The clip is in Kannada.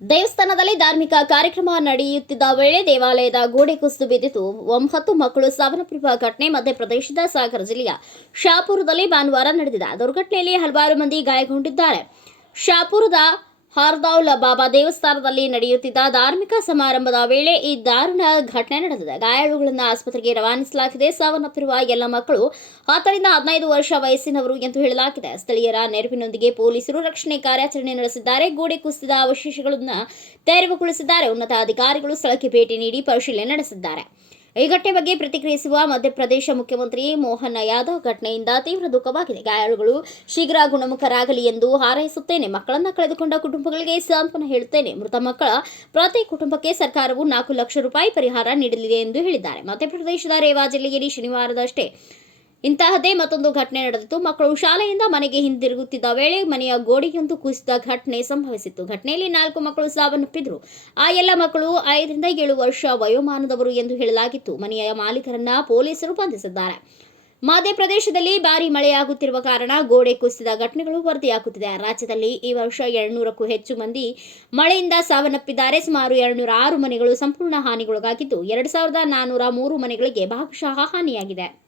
ದೇವಸ್ಥಾನದಲ್ಲಿ ಧಾರ್ಮಿಕ ಕಾರ್ಯಕ್ರಮ ನಡೆಯುತ್ತಿದ್ದ ವೇಳೆ ದೇವಾಲಯದ ಗೋಡೆ ಕುಸಿದು ಬಿದ್ದಿತು ಒಂಬತ್ತು ಮಕ್ಕಳು ಸಾವನ್ನಪ್ಪಿರುವ ಘಟನೆ ಮಧ್ಯಪ್ರದೇಶದ ಸಾಗರ ಜಿಲ್ಲೆಯ ಶಾಪುರದಲ್ಲಿ ಭಾನುವಾರ ನಡೆದಿದೆ. ದುರ್ಘಟನೆಯಲ್ಲಿ ಹಲವಾರು ಮಂದಿ ಗಾಯಗೊಂಡಿದ್ದಾರೆ. ಶಾಪುರದ ಹಾರ್ದೌಲ್ ಬಾಬಾ ದೇವಸ್ಥಾನದಲ್ಲಿ ನಡೆಯುತ್ತಿದ್ದ ಧಾರ್ಮಿಕ ಸಮಾರಂಭದ ವೇಳೆ ಈ ದಾರುಣ ಘಟನೆ ನಡೆದಿದೆ. ಗಾಯಾಳುಗಳನ್ನು ಆಸ್ಪತ್ರೆಗೆ ರವಾನಿಸಲಾಗಿದೆ. ಸಾವನ್ನಪ್ಪಿರುವ ಎಲ್ಲ ಮಕ್ಕಳು ಹತ್ತರಿಂದ ಹದಿನೈದು ವರ್ಷ ವಯಸ್ಸಿನವರು ಎಂದು ಹೇಳಲಾಗಿದೆ. ಸ್ಥಳೀಯರ ನೆರವಿನೊಂದಿಗೆ ಪೊಲೀಸರು ರಕ್ಷಣೆ ಕಾರ್ಯಾಚರಣೆ ನಡೆಸಿದ್ದಾರೆ. ಗೋಡೆ ಕುಸಿದ ಅವಶೇಷಗಳನ್ನು ತೆರವುಗೊಳಿಸಿದ್ದಾರೆ. ಉನ್ನತ ಅಧಿಕಾರಿಗಳು ಸ್ಥಳಕ್ಕೆ ಭೇಟಿ ನೀಡಿ ಪರಿಶೀಲನೆ ನಡೆಸಿದ್ದಾರೆ. ಈ ಘಟನೆ ಬಗ್ಗೆ ಪ್ರತಿಕ್ರಿಯಿಸುವ ಮಧ್ಯಪ್ರದೇಶ ಮುಖ್ಯಮಂತ್ರಿ ಮೋಹನ್ ಯಾದವ್ ಘಟನೆಯಿಂದ ತೀವ್ರ ದುಃಖವಾಗಿದೆ. ಗಾಯಾಳುಗಳು ಶೀಘ್ರ ಗುಣಮುಖರಾಗಲಿ ಎಂದು ಹಾರೈಸುತ್ತೇನೆ. ಮಕ್ಕಳನ್ನ ಕಳೆದುಕೊಂಡ ಕುಟುಂಬಗಳಿಗೆ ಸಾಂತ್ವನ ಹೇಳುತ್ತೇನೆ. ಮೃತ ಮಕ್ಕಳ ಪ್ರತಿ ಕುಟುಂಬಕ್ಕೆ ಸರ್ಕಾರವು ನಾಲ್ಕು ಲಕ್ಷ ರೂಪಾಯಿ ಪರಿಹಾರ ನೀಡಲಿದೆ ಎಂದು ಹೇಳಿದ್ದಾರೆ. ಮಧ್ಯಪ್ರದೇಶದ ರೇವಾ ಜಿಲ್ಲೆಯಲ್ಲಿ ಶನಿವಾರದಷ್ಟೇ ಇಂತಹದೇ ಮತ್ತೊಂದು ಘಟನೆ ನಡೆದಿತ್ತು. ಮಕ್ಕಳು ಶಾಲೆಯಿಂದ ಮನೆಗೆ ಹಿಂದಿರುಗುತ್ತಿದ್ದ ವೇಳೆ ಮನೆಯ ಗೋಡೆಯೊಂದು ಕುಸಿದ ಘಟನೆ ಸಂಭವಿಸಿತ್ತು. ಘಟನೆಯಲ್ಲಿ ನಾಲ್ಕು ಮಕ್ಕಳು ಸಾವನ್ನಪ್ಪಿದ್ರು. ಆ ಎಲ್ಲ ಮಕ್ಕಳು ಐದರಿಂದ ಏಳು ವರ್ಷ ವಯೋಮಾನದವರು ಎಂದು ಹೇಳಲಾಗಿತ್ತು. ಮನೆಯ ಮಾಲೀಕರನ್ನ ಪೊಲೀಸರು ಬಂಧಿಸಿದ್ದಾರೆ. ಮಧ್ಯಪ್ರದೇಶದಲ್ಲಿ ಭಾರಿ ಮಳೆಯಾಗುತ್ತಿರುವ ಕಾರಣ ಗೋಡೆ ಕುಸಿದ ಘಟನೆಗಳು ವರದಿಯಾಗುತ್ತಿದೆ. ರಾಜ್ಯದಲ್ಲಿ ಈ ವರ್ಷ ಎರಡ್ನೂರಕ್ಕೂ ಹೆಚ್ಚು ಮಂದಿ ಮಳೆಯಿಂದ ಸಾವನ್ನಪ್ಪಿದ್ದಾರೆ. ಸುಮಾರು ಎರಡ್ನೂರ ಆರು ಮನೆಗಳು ಸಂಪೂರ್ಣ ಹಾನಿಗೊಳಗಾಗಿದ್ದು, ಎರಡು ಸಾವಿರದ ನಾನ್ನೂರ ಮೂರು ಮನೆಗಳಿಗೆ ಭಾಗಶಃ ಹಾನಿಯಾಗಿದೆ.